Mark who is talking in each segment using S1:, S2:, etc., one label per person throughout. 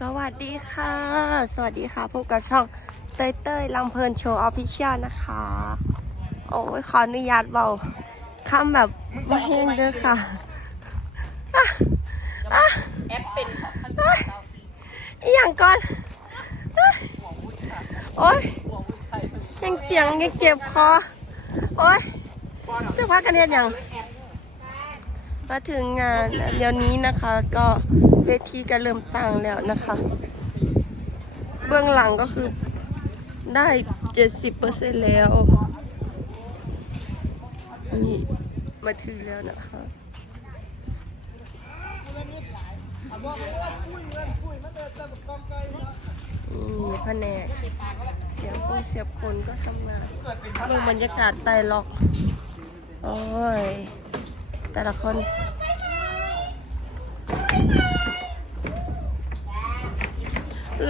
S1: สวัสดีค่ะ สวัสดีค่ะ พบกับช่องเต้ยเต้ยลำเพลินโชว์ออฟฟิเชียลนะคะ โอ้ยขออนุญาตเบาคำแบบบ่เฮงเด้อค่ะอะอะ
S2: แอปเป็น
S1: อะอย่างก่อน โอ้ยยังเสียงยังเจ็บคอ โอ้ยจะพักกันเฮ็ดหยังมาถึงงานเดี๋ยวนี้นะคะก็ เวทีก็เริ่มตั้งแล้วนะคะ เบื้องหลังก็คือได้เจ็ดสิบเปอร์เซ็นแล้วนี่มาถึงแล้วนะคะนี่แผนกเสียงคนเสียบคนก็ทำงานเบิ่งบรรยากาศไต่ล็อกโอ้ยแต่ละคน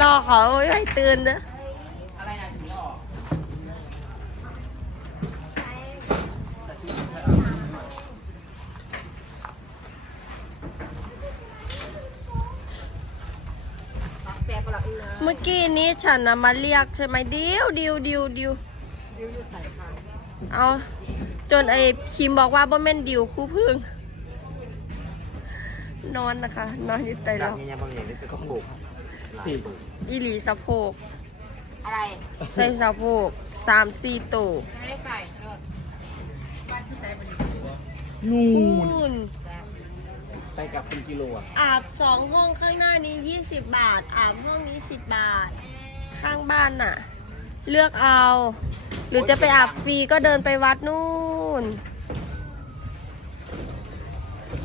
S1: รอเขาให้ตื่นเด้อ
S2: อะไรอะถึงหรอแซ่บปะล่ะเออ
S1: เมื่อกี้นี้ฉันนะมาเรียกใช่ไหมเดิวดิวดิวดิว
S2: ดิวอยู่ใส่ค่ะ
S1: เอาจนไอ้คิมบอกว่าบ่แม่นดิวคู่พึ่งนอนนะคะ นอนอยู่ใต้
S3: ดั
S1: ล็
S3: ง
S1: อก
S3: ยังบางอย่างได้ซื้ อกระปุกหลายปุก
S1: อีหลีสะโพก
S2: อะไร
S1: ใส่สะโพกสามสี่ตัว
S2: ไม่ได้ไก่เชิดบ้านที่ใส่บริ
S3: นู่
S1: คูณ
S3: ไปกับเป็นกิโลอะ
S1: อาบสองห้องข้างหน้านี้ยี่สิบบาท อาบห้องนี้สิบบาท ข้างบ้านน่ะ เลือกเอา หรือจะไปอาบฟรีก็เดินไปวัดนู่น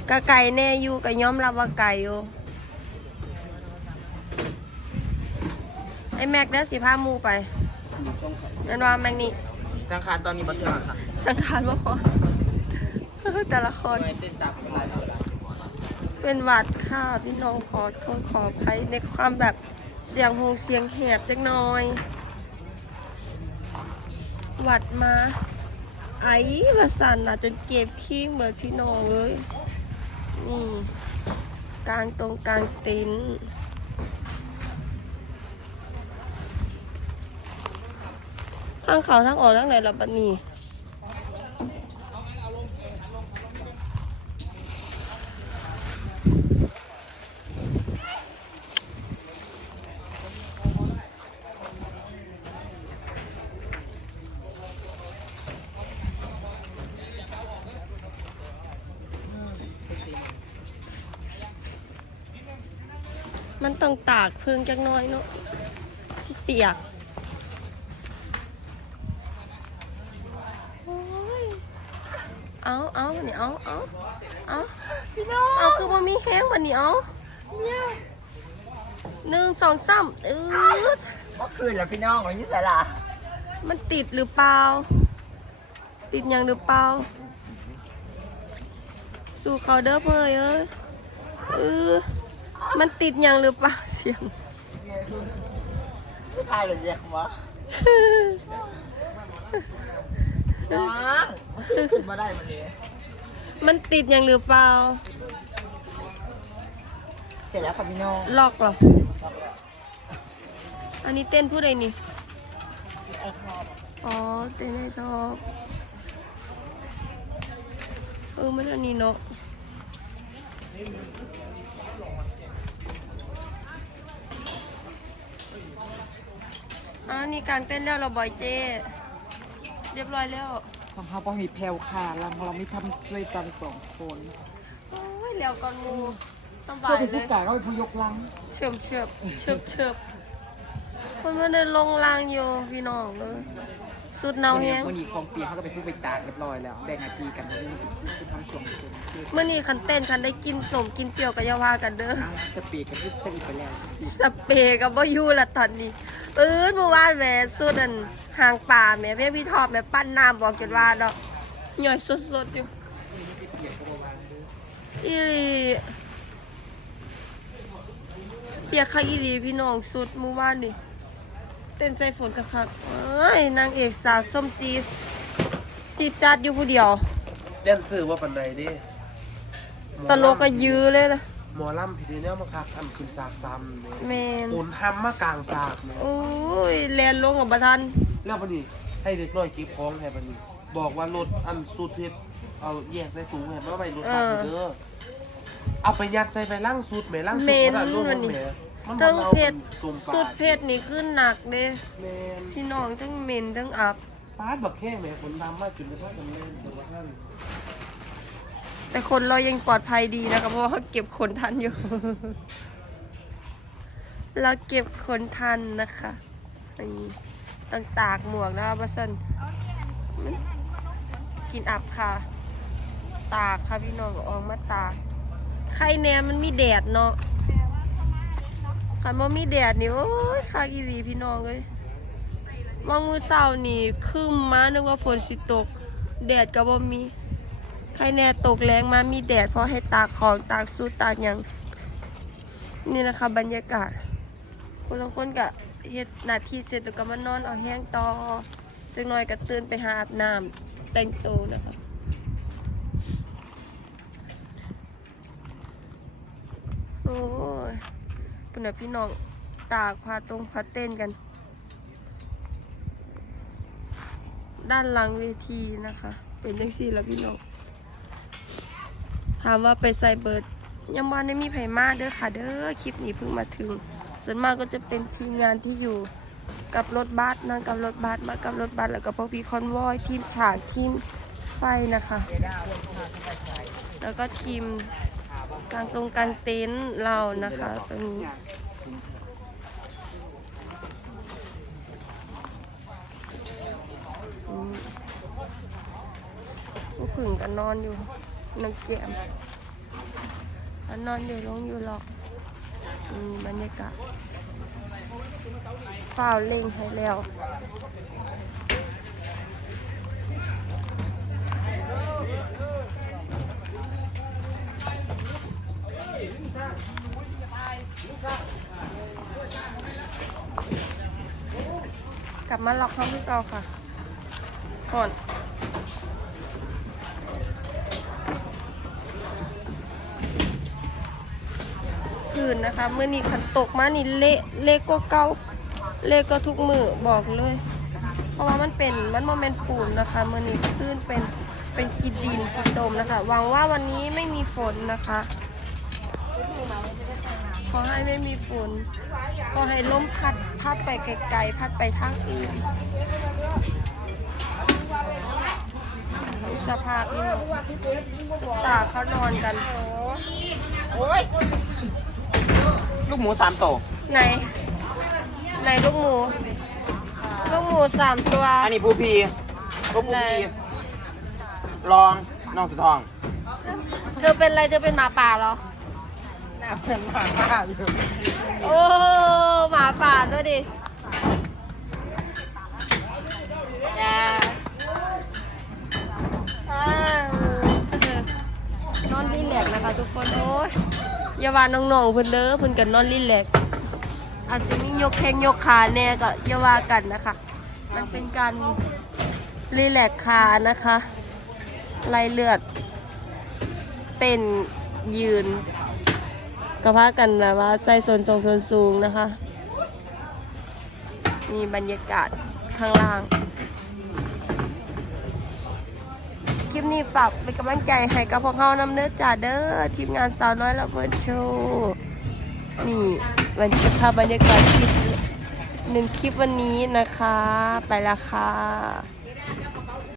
S1: กะไก่แน่อยู่กับย้อมรับว่าไก่อยู่ ไอ้แม็กได้สิพาหมูไปนั่นว่าแม็กนี่
S3: สังคารตอนนี้มาเทื่องค่ะ
S1: สังขารบ่พอแต่ละคน
S3: เต้นตับเป็นไรเท่าไหร่
S1: เป็นหวัดค่ะพี่น้องขอโทษขออภัยในความแบบเสียงหงเสียงแหบจักหน่อยหวัดมา ไอ้ประสันน่ะจนเก็บขี้เหมือนพี่น้องเลยนี่กลางตรงกลางเต็น ทั้งเขาทั้งออกทั้งไหนละบัดนี้มันต้องตากพึ่งจักน้อยเนาะเปียกโอ้ย เอาเอาวันนี้เอาเอาเอาพี่น้องเอาคือว่ามีแห้งวันนี้เอาเนี่ยหนึ่งสองสามอืด
S3: เมื่อคืนแล้วพี่น้องวันนี้ใส่ละ
S1: มันติดหรือเปล่า ติดยังหรือเปล่า สู่เขาเด้อเพื่อเอ้ยเออมันติดยังหรือเปล่าเสียง
S3: ไม่ตายเลยเรียกวะน้อง ขึ้นมาได้วันนี้
S1: มันติดยังหรือเปล่า
S3: เสร็จแล้วค่ะพี่น้อง
S1: ล็อกเหรอ อันนี้เต้นผู้ใดนี่
S3: ไอ้ทอบ
S1: อ๋อ เต้นให้ชอบเออมันอันนี้เนาะ อันนี้กลางเต้นแล้วเราบอยเจ เรียบร้อยแล้ว
S2: ของเขาพอมีแพลวค่ะเราเราไม่ทำเลยตอนสองคน
S1: โอ้ยแล้วก่อนหมูสบา
S2: เพื่อยเป็น
S1: เล
S2: ผู้
S1: ย
S2: กาก็เป็นผู้ยกลัง
S1: เชิบเชิบเชิบเชิบมันไม่ได้ลงรางอยู่พี่น้องเลย สุดเนาแฮง
S2: วันนี้ของปีเขาก็เป็นผู้ไปตากเรียบร้อยแล้วแบ่งหน้าที่กันวันนี้คือทำช่วงคืนคือ
S1: เมื่อนี้คันเต้นคันได้กินสมกินเปรี้ยวกับยาวากันเด้อ
S2: อ้างสปีดกันที่สอีกไปแล้วสิ
S1: สเปรย์กับบ่อยู่ละตอนนี้เออเมื่อวานแหม่สุดอันห่างป่าแหม่เพี่พี่ทอบแหม่ปั้นน้ำบอกจนว่าดอกหน่อยสดๆอยู่อีหลีเปียกค่ะอีหลีพี่น้องสุดเมื่อวานนี่ เต้นใจฝนคักๆเอ้ยนางเอกสาวส้มจีดจีดจัดอยู่ผู้เดียว
S4: เล่นซื้อว่าปันใดดิ
S1: ตลกก็ยื้อเลยนะ
S4: เหมอลำพิธีเนี่ยมาคักทำขึ้นสากซ้ำเนี่ย
S1: แมน
S4: ปูนทำมากลางสากเนี่ย
S1: โอ้ยแลนลงกับประทัน
S4: แล้วบันนี้ให้เด็กน้อยเก็บของให้บันนี้ บอกว่ารถอันสูตรเพชรเอาแยกใส่ถุงให้มาไว้รถสากเด้อเอาไปยัดใส่ไปล่างสูตรแหม่ล่างสูตรบ่ได้รถมันแหม่ มันบ่
S1: ทั้ง
S4: เรา
S1: เพ
S4: เป็
S1: ช
S4: น
S1: ร
S4: ตุ่มปลา
S1: สุดเพชรนี่ขึ้นหนักเด้
S4: แม่น
S1: พี่น้องทั้งเหม็นทั้งอับ
S4: ฟาดบักแค่แหม่คนดำมากจุดเลยว่าจะเล่นแต่ว่าท่าน
S1: แต่คนเรายังปลอดภัยดีนะคะเพราะว่าเขาเก็บขนทันอยู่ เราเก็บขนทันนะคะนี่ต้องตากหมวกนะคะบัสันกินอับค่ะ ตากค่ะพี่น้องออกมาตากใครแนมมันมีแดดเนาะ คันว่มีแดดนี่โอ้ยคากีรีพี่น้องเลยมองมือเศร้านี่คึมมานึกว่าฝนสิตก แดดก็บ่มีใครแน่ตกแรงมามีแดดพราะให้ตากของตากสูตตากหยังนี่นะคะบรรยากาศ คนละคนกะเฮ็ดหน้าที่เสร็จแล้วก็มานอนเอาแห้งต่อจังน้อยก็ตื่นไปหาอาบน้ำแต่งตัวนะคะโอ้ย ปุ่นะพี่น้อง ตากพาตรงพาเต้นกัน ด้านหลังเวทีนะคะ เป็นจังซี่แล้วพี่น้อง ถามว่าไปใส่เบิร์ดยังวันได้มีไผ่มาเด้อค่ะ เด้อคลิปนี้เพิ่งมาถึง ส่วนมากก็จะเป็นทีมงานที่อยู่กับรถบัสนั่งกับรถบัสมากับรถบัสแล้วก็พวกพี่คอนวอยทีมฉากทีมไฟนะคะ แล้วก็ทีม กลางตรงกลางเต็นท์เรานะคะตรงนี้อืมผู้ผึ่งกันนอนอยู่นังเกียมอันนอนอยู่ลงอยู่หรอกอืมบรรยากาศฝ้าวเล่งให้แล้ว บมาล็อกห้องที่เก่าค่ะก่อนคืนนะคะเมื่อนี้ขันตกมานี่เละเละก็เก่าเละก็ทุกมือบอกเลย เพราะว่ามันเป็นมันโมเมนปูนนะคะเมื่อนี้คลื่นเป็นเป็นขีดดินขีดตมนะคะหวังว่าวันนี้ไม่มีฝนนะคะ ขอให้ไม่มีฝนขอให้ลมพัดพัดไปไกลๆพัดไปทางอื่นสภาพนี่เนอะตาเขานอนกัน
S3: โอ้ยลูกหมูสามโตว
S1: ไหนไหนลูกหมูลูกหมูสามตัว
S3: อันนี้ภูพีก็ภู
S1: ไหน
S3: พีลองน้องสุดทอง
S1: เธอเป็นอะไรเธอเป็นหมาป่าเหรอ
S3: หน้าเป็นหมาบ้าอยู่
S1: โอ้หมาป่าด้วยดิแย่อ้าวนอนรีแลกซ์นะคะทุกคนโอ้ยอย่าว่าน้องๆเพิ่นเด้อเพิ่นกันนอนรีแลกซ์อาจจะมียกแข้งยกขาแน่ก็อย่าว่ากันนะคะ มันเป็นการรีแลกซ์ขานะคะไล่เลือดเต้นยืน ก็พากันแบบว่าใส่ส่วนทรงส่วนสูงนะคะมีบรรยากาศข้างล่าง คลิปนี้ฝากเป็นกำลังใจให้กับพวกเรานำเนื้อจ่าเด้อทีมงานสาวน้อยละเบิร์โชว์นี่วันนี้ภาพบรรยากาศคลิปหนึ่งคลิปวันนี้นะคะ ไปละค่ะ